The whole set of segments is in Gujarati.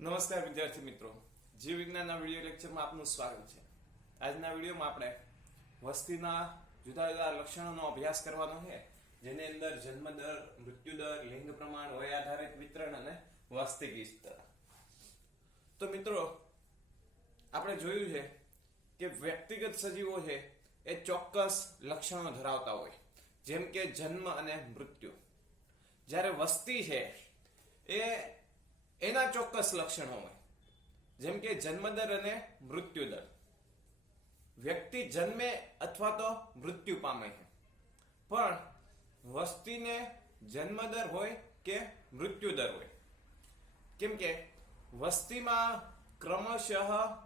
નમસ્કાર વિદ્યાર્થી મિત્રો, જીવ વિજ્ઞાનના વિડિયો લેક્ચરમાં આપનું સ્વાગત છે. આજના વિડિયોમાં આપણે વસ્તીના જુદા જુદા લક્ષણોનો અભ્યાસ કરવાનો છે, જેની અંદર જન્મદર, મૃત્યુદર, લિંગ પ્રમાણ, વય આધારિત વિતરણ અને વાસ્તવિક વિસ્તર. તો મિત્રો, આપણે જોયું છે કે વ્યક્તિગત સજીવો છે એ ચોક્કસ લક્ષણો ધરાવતા હોય, જેમ કે જન્મ અને મૃત્યુ. જ્યારે વસ્તી છે એ એના ચોક્કસ લક્ષણો હોય, જેમ કે જન્મદર અને મૃત્યુદર. વ્યક્તિ જન્મે અથવા તો મૃત્યુ પામે છે, પણ વસ્તીને જન્મદર હોય કે મૃત્યુદર હોય, કેમ કે વસ્તીમાં ક્રમશઃ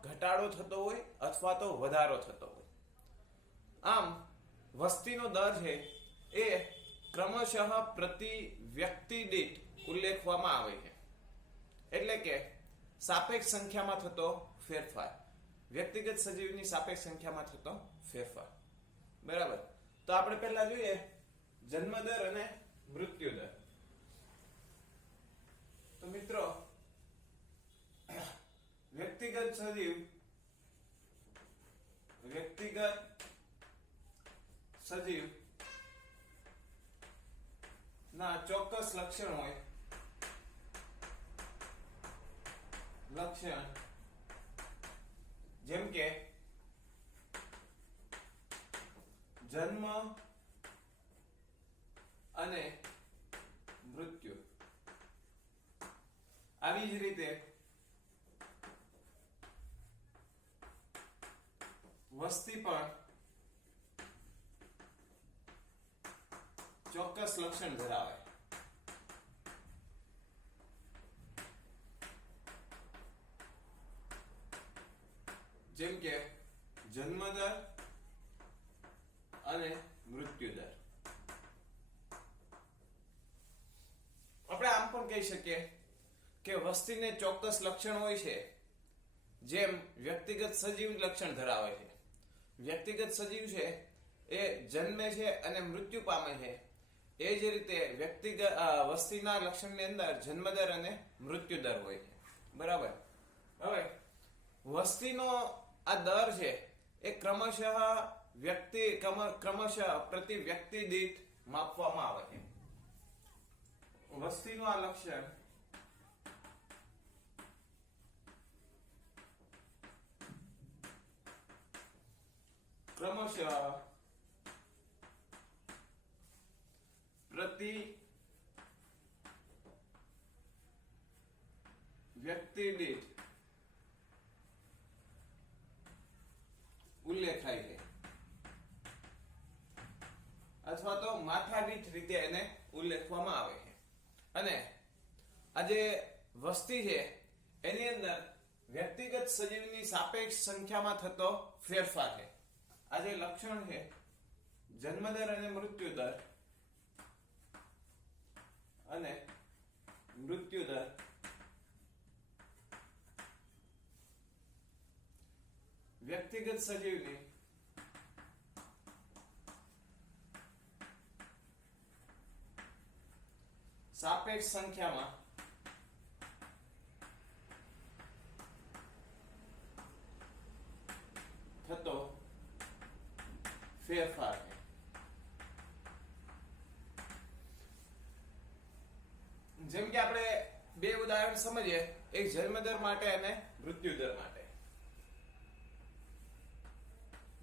ઘટાડો થતો હોય અથવા તો વધારો થતો હોય. આમ વસ્તીનો દર છે એ ક્રમશઃ પ્રતિ વ્યક્તિ દીઠ ઉલ્લેખવામાં આવે છે, એટલે કે સાપેક્ષ સંખ્યામાં થતો ફેરફાર, વ્યક્તિગત સજીવની સાપેક્ષ સંખ્યામાં થતો ફેરફાર. બરાબર. તો આપણે પહેલા જોઈએ જન્મદર અને મૃત્યુદર. તો મિત્રો, વ્યક્તિગત સજીવ ના ચોક્કસ લક્ષણ હોય. લક્ષણ જેમ કે જન્મ અને મૃત્યુ. આવી જ રીતે વસ્તી પણ ચોક્કસ લક્ષણ ધરાવે. જેમ કે જન્મદર અને મૃત્યુદર. આપણે આમ પણ કહી શકીએ કે વસ્તીને ચોક્કસ લક્ષણ હોય છે, જેમ વ્યક્તિગત સજીવ લક્ષણ ધરાવે છે. વ્યક્તિગત સજીવ છે એ જન્મે છે અને મૃત્યુ પામે છે, એ જ રીતે વ્યક્તિગત વસ્તીના લક્ષણની અંદર જન્મદર અને મૃત્યુદર હોય છે. બરાબર. હવે વસ્તીનો આ દર છે એ ક્રમશઃ પ્રતિ વ્યક્તિ દીઠ માપવામાં આવે છે. વસ્તીનું આ લક્ષણ ક્રમશઃ પ્રતિ વ્યક્તિ દીઠ ઉલ્લેખાય છે, અથવા તો માથાદીઠ રીતે એને ઉલ્લેખવામાં આવે છે. અને આ જે વસ્તી છે એની અંદર વ્યક્તિગત સજીવની સાપેક્ષ સંખ્યામાં થતો ફેરફાર છે. આ જે લક્ષણ છે જન્મદર અને મૃત્યુદર અને મૃત્યુદર, વ્યક્તિગત સજીવની સાપેક્ષ સંખ્યામાં થતો ફેરફાર છે. જેમ કે આપણે બે ઉદાહરણ સમજીએ, એક જન્મદર માટે અને મૃત્યુદર માટે.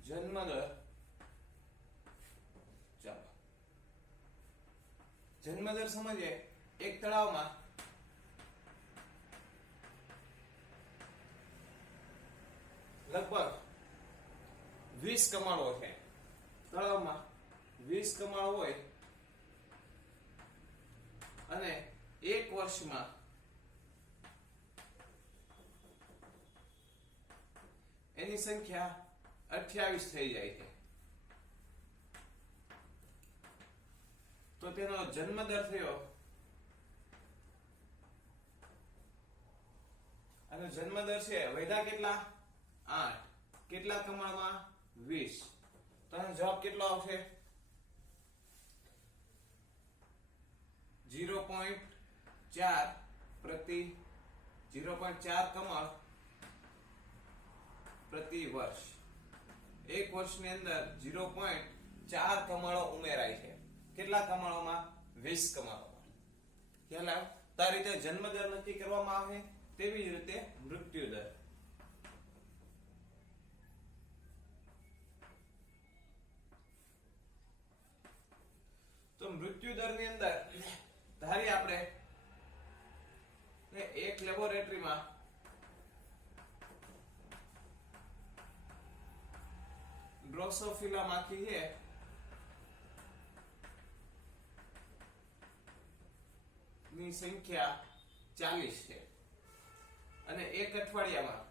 જન્મદર, ચાલો જન્મદર સમજીએ. એક તળાવમાં લગભગ 20 કમાળો છે. તળાવમાં 20 કમાળો હોય અને એક વર્ષમાં એની સંખ્યા 28 થઈ જાય છે. તો તેનો જન્મદર થયો, અને જન્મદર છે વૈધા કેટલા 8, કેટલા કમાળમાં 20. તો આનો જવાબ કેટલો આવશે? 0.4 પ્રતિ 0.4 કમળ પ્રતિ વર્ષ. એક વર્ષની અંદર 0.4 કમળો ઉમેરાય છે. કેટલા કમળોમાં? 20 કમળોમાં. ખ્યાલ આવ્યો? તો આ રીતે જન્મદર નક્કી કરવામાં આવે, તેવી જ રીતે મૃત્યુદર. તો મૃત્યુદર ની અંદર ધારી આપણે એક લેબોરેટરીમાં ડ્રોસોફિલા માખી છે ની સંખ્યા 40 છે અને એક અઠવાડિયામાં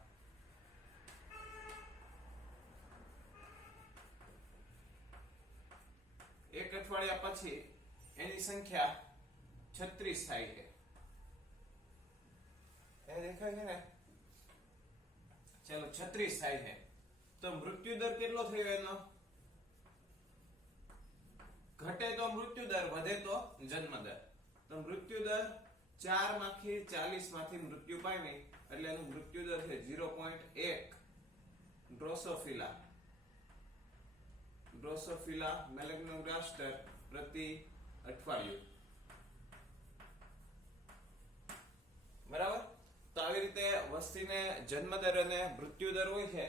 પછી એની સંખ્યા 36 થાય છે. એ દેખાય છે ને? ચલો 36 થાય છે. તો મૃત્યુદર કેટલો થયો એનો? ઘટે તો મૃત્યુદર, વધે તો જન્મદર. તો મૃત્યુદર 4 માંથી 40 માંથી મૃત્યુ પામી એટલે એનું મૃત્યુદર છે 0.1 ડ્રોસોફિલા મેલેગ્નોગાસ્ટર પ્રતિ અઠવાડિયું. બરાબર? તો આવી રીતે વસ્તીને જન્મદર અને મૃત્યુદર હોય છે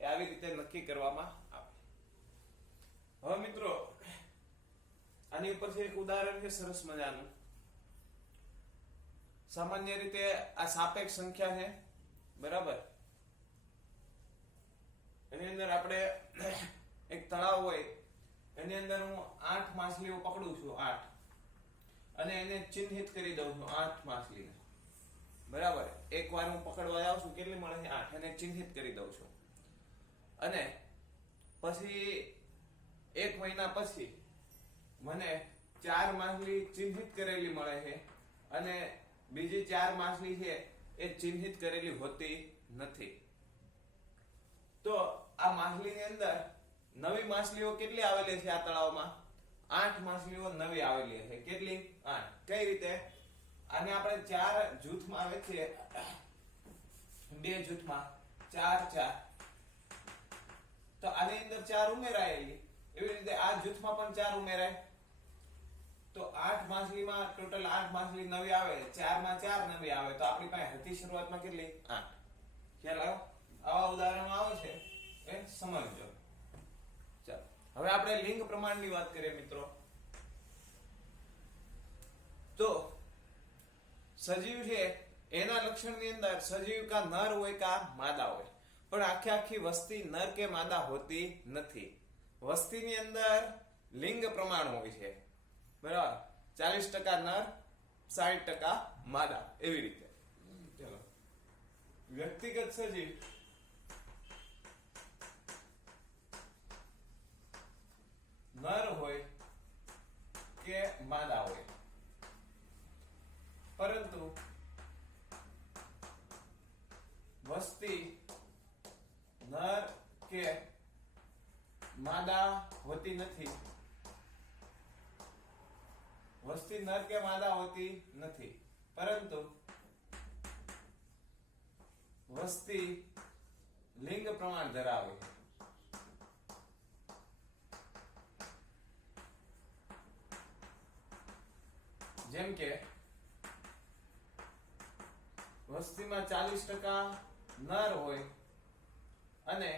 એ આવી રીતે નક્કી કરવામાં આવે. હવે મિત્રો આની ઉપરથી એક ઉદાહરણ છે સરસ મજાનું. સામાન્ય રીતે આ સાપેક્ષ સંખ્યા છે, બરાબર? એની અંદર આપણે એક તળાવ હોય, એની અંદર હું 8 માછલીઓ પકડું છું, 8, અને એને ચિહ્નિત કરી દઉં છું 8 માછલીને. બરાબર? એકવાર હું પકડવા જાઉં છું, કેટલી મળે છે? 8. એને ચિહ્નિત કરી દઉં છું. અને પછી 1 મહિના પછી મને 4 માછલી ચિહ્નિત કરેલી મળે છે અને બીજી 4 માછલી છે એ ચિહ્નિત કરેલી હોતી નથી. તો આ માછલીની અંદર નવી માછલીઓ કેટલી આવેલી છે? આ તળાવમાં 8 માછલીઓ નવી આવેલી છે. કેટલી? 8. કઈ રીતે? આને આપણે 4 જૂથમાં વેચીએ, 2 જૂથમાં 4 4. તો આની અંદર 4 ઉમેરાયેલી, એવી રીતે આ જૂથમાં પણ 4 ઉમેરાય. તો 8 માછલીમાં ટોટલ 8 માછલી નવી આવે, 4 માં 4 નવી આવે. તો આપણી પાસે હતી શરૂઆતમાં કેટલી? 8. ખ્યાલ આવ્યો? આવા ઉદાહરણો આવે છે એ સમજજો. ચાલો હવે આપણે લિંગ પ્રમાણની વાત કરીએ મિત્રો. તો સજીવ છે એના લક્ષણની અંદર સજીવ કા નર હોય કા માદા હોય, પણ આખી વસ્તી નર કે માદા હોતી નથી. વસ્તીની અંદર લિંગ પ્રમાણ હોય છે, બરાબર? 40% નર, 60% માદા, એવી રીતે. ચલો વ્યક્તિગત સજીવ નર હોય કે માદા હોય, પરંતુ વસ્તી નર કે માદા હોતી નથી. વસ્તી નર કે માદા હોતી નથી, પરંતુ વસ્તી લિંગ પ્રમાણ ધરાવે. જેમ કે વસ્તીમાં 40% નર હોય અને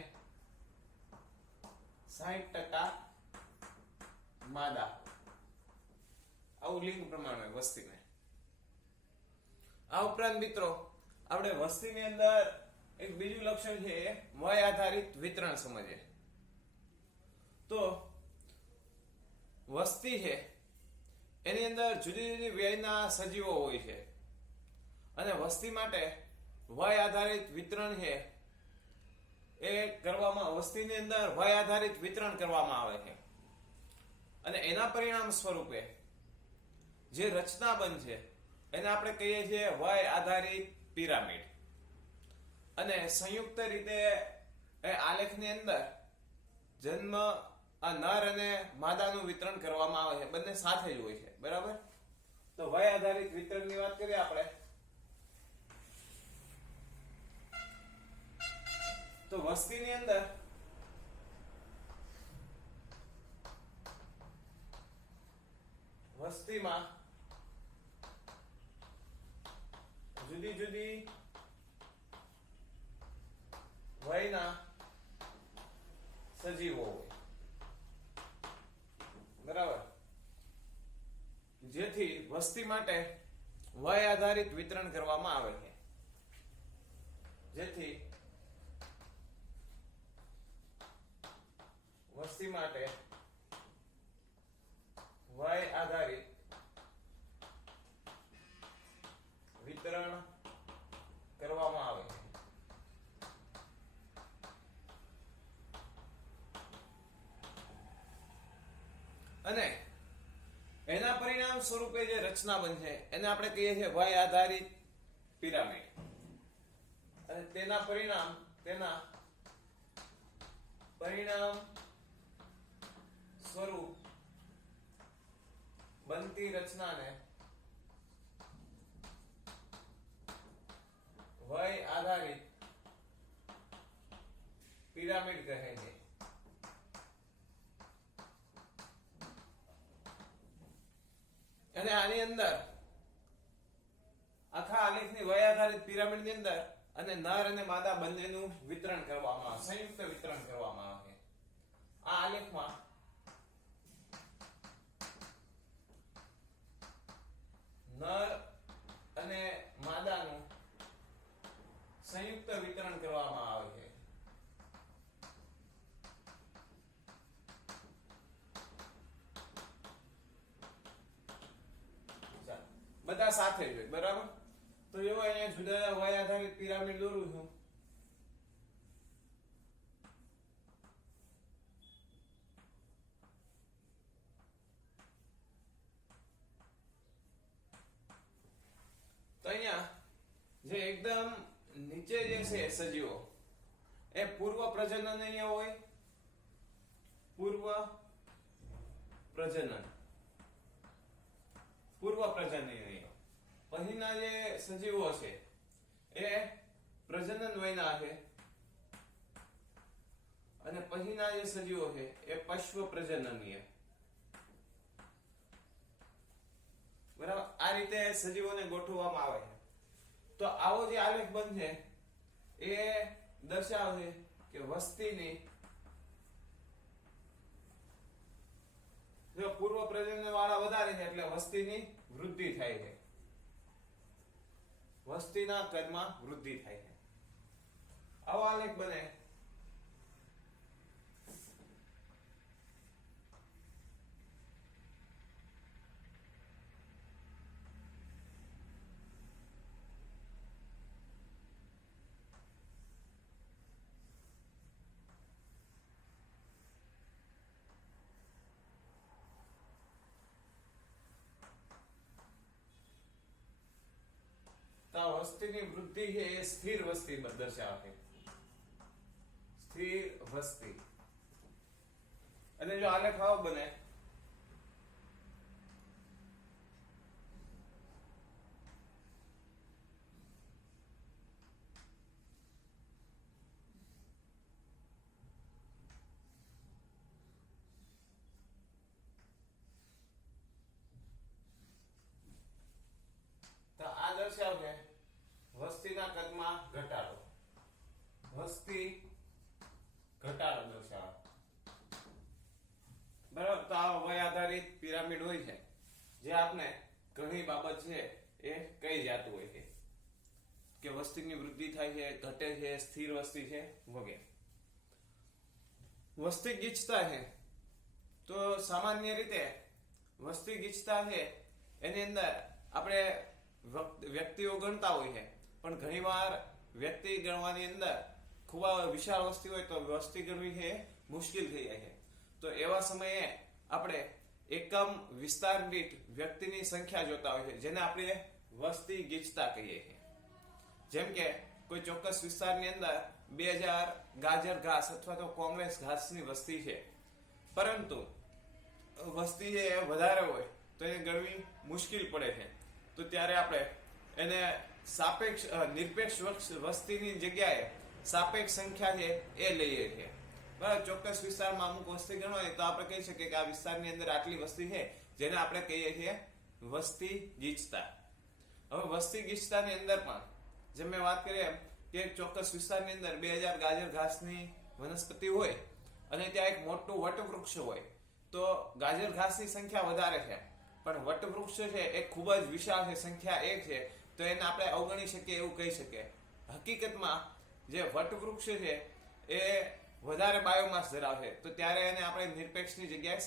60% માદા. આવું લિંગ પ્રમાણ હોય વસ્તીને. આ ઉપરાંત મિત્રો આપણે વસ્તીની અંદર એક બીજું લક્ષણ છે વય આધારિત વિતરણ સમજીએ. તો વસ્તી છે એની અંદર જુદી જુદી વયના સજીવો હોય છે અને વસ્તી માટે વય આધારિત વિતરણ છે એ કરવામાં, વસ્તીની અંદર વય આધારિત વિતરણ કરવામાં આવે છે અને એના પરિણામ સ્વરૂપે જે રચના બંધ છે એને આપણે કહીએ છીએ વય આધારિત પિરામિડ. અને સંયુક્ત રીતે એ આલેખની અંદર જન્મ નર અને માદાનું વિતરણ કરવામાં આવે છે, બંને સાથે જ હોય છે, બરાબર? તો વય આધારિત વિતરણની વાત કરીએ આપણે વસ્તીની અંદર વસ્તીમાં જુદી જુદી વયના સજીવો હોય, બરાબર, જેથી વસ્તી માટે વય આધારિત વિતરણ કરવામાં આવે છે, જેથી વસ્તી માટે વય આધારિત વિતરણ કરવામાં આવે છે. અને એના પરિણામ સ્વરૂપે જે રચના બનશે એને આપણે કહીએ છીએ વય આધારિત પિરામિડ. અને તેના પરિણામ સ્વરૂપ બનતી રચનાને વય આધારિત પિરામિડ કહે છે. અને આની અંદર આખા આલેખની વય આધારિત પિરામિડ ની અંદર અને નર અને માદા બંનેનું વિતરણ કરવામાં આવે, સંયુક્ત વિતરણ કરવામાં આવે. આ આલેખમાં નર અને માદાનું સંયુક્ત વિતરણ કરવામાં આવે છે. બધા સાથે જ હોય, બરાબર. તો એવો અહીંયા જુદા વય આધારિત પિરામિડ દોરું છું. તો અહીંયા જે એકદમ નીચે જે છે સજીવો એ પૂર્વ પ્રજનનીય હોય, પૂર્વ પ્રજનનીય. પછીના જે સજીવો છે એ પ્રજનન વયના છે, અને પછીના જે સજીવો છે એ પશ્વ પ્રજનનીય, બરાબર. આ રીતે સજીવોને ગોઠવવામાં આવે છે. તો આવો જે આલેખ બનશે એ દર્શાવે કે વસ્તીની જો પૂર્વ પ્રજનન વાળા વધારે છે એટલે વસ્તીની વૃદ્ધિ થાય છે, વસ્તીના કદમાં વૃદ્ધિ થાય છે. આવો આલેખ બને તો વસ્તીની વૃદ્ધિ છે એ સ્થિર વસ્તી દર્શાવે છે, સ્થિર વસ્તી. અને જો આલેખ આવો બને તો આ દર્શાવે વસ્તીના કદમાં ઘટાડો, વસ્તી ઘટાડો દર્શાવે, બરાબર. તો આ વય આધારિત પિરામિડ હોય છે જે આપણે ઘણી બાબત છે એ કઈ જાતું હોય છે કે વસ્તીની વૃદ્ધિ થાય છે, ઘટે છે, સ્થિર વસ્તી છે વગેરે. વસ્તી ગીચતા છે તો સામાન્ય રીતે વસ્તી ગીચતા છે એની અંદર આપણે વ્યક્તિઓ ગણતા હોય છે, પણ ઘણીવાર વ્યક્તિ ગણવાની અંદર ખૂબ વિશાળ વસ્તી હોય તો વસ્તી ગણવી છે મુશ્કેલ થઈ જાય છે. તો એવા સમયે આપણે એકમ વિસ્તાર દીઠ વ્યક્તિની સંખ્યા જોતા હોય છે, જેને આપણે વસ્તી ગીચતા કહીએ છીએ. જેમ કે કોઈ ચોક્કસ વિસ્તારની અંદર 2000 ગાજર ઘાસ અથવા તો કોંગ્રેસ ઘાસની વસ્તી છે, પરંતુ વસ્તી છે એ વધારે હોય તો એને ગણવી મુશ્કેલ પડે છે. તો ત્યારે આપણે એને સાપેક્ષ નિરપેક્ષ વસ્તીની જગ્યાએ સાપેક્ષ સંખ્યા છે એ લઈએ છીએ. બરાબર, ચોક્કસ વિસ્તારમાં અમુક વસ્તી ગણો હોય તો આપણે કહી શકીએ કે આ વિસ્તારની અંદર આટલી વસ્તી છે, જેને આપણે કહીએ છીએ વસ્તી ગીચતા. હવે વસ્તી ગીચતાની અંદર પણ જેમ મેં વાત કરી એમ કે એક ચોક્કસ વિસ્તારની અંદર 2000 ગાજર ઘાસની વનસ્પતિ હોય અને ત્યાં એક મોટું વટવૃક્ષ હોય તો ગાજર ઘાસની સંખ્યા વધારે છે, પણ વટવૃક્ષ છે એ ખૂબ જ વિશાળ છે, સંખ્યા એક છે, તો એને આપણે અવગણી શકીએ એવું કહી શકીએ. હકીકતમાં જે વટવૃક્ષ છે એ વધારે બાયોમાસ ધરાવે, તો ત્યારે એને આપણે નિરપેક્ષની જગ્યાએ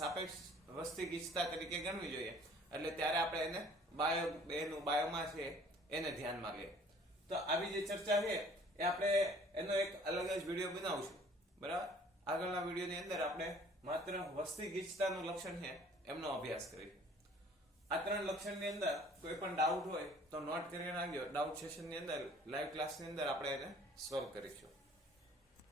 સાપેક્ષ વસ્તી ગીચતા તરીકે ગણવી જોઈએ. એટલે ત્યારે આપણે એને એનું બાયોમાસ છે એને ધ્યાનમાં લઈએ. તો આવી જે ચર્ચા છે એ આપણે એનો એક અલગ જ વિડીયો બનાવશું. બરાબર, આગળના વિડીયોની અંદર આપણે માત્ર વસ્તી ગીચતાનું લક્ષણ છે એમનો અભ્યાસ કરીશું. આ 3 લક્ષણની અંદર કોઈ પણ ડાઉટ હોય તો નોટ કરી નાખજો. ડાઉટ સેશનની અંદર લાઈવ ક્લાસની અંદર આપણે એને સોલ્વ કરીશું.